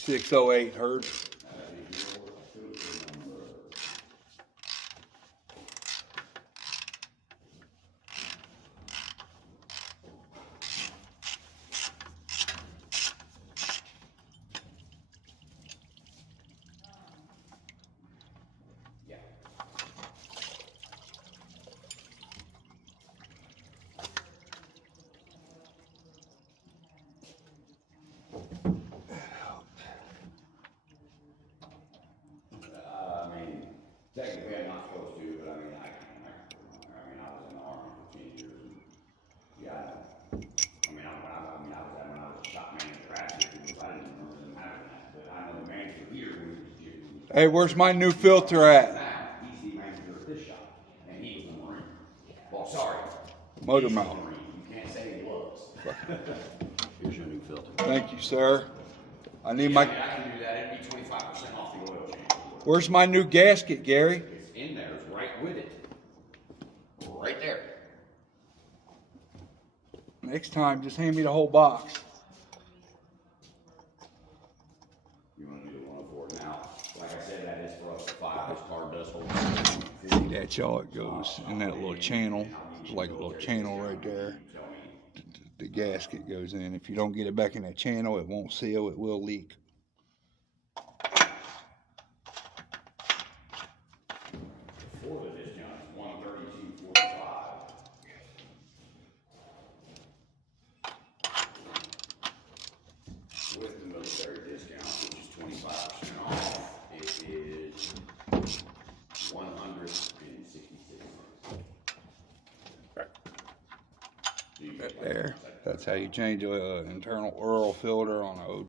6608 hertz. Technically, I'm not supposed to, but I mean, I can. I was in the Army for 10 years. And yeah, I was a shop man in practice. I didn't remember them having that, but I know the manager here was Hey, where's my new filter at? he's the manager of this shop, and he was a Marine. Well, sorry. Motor He's a mouth. Marine. You can't say he was. Here's your new filter. Thank you, sir. I need I can do that. It'd be 25% off the oil change. Where's my new gasket, Gary? It's in there. It's right with it. Right there. Next time, just hand me the whole box. You want to do the 104 now? Like I said, that is for us to file. This card does hold. That's how it goes in that little channel. There's like a little channel right there. The gasket goes in. If you don't get it back in that channel, it won't seal. It will leak. Before the discount is $132.45. With the military discount, which is 25% off, it is $166. There. That's how you change an internal oil filter on a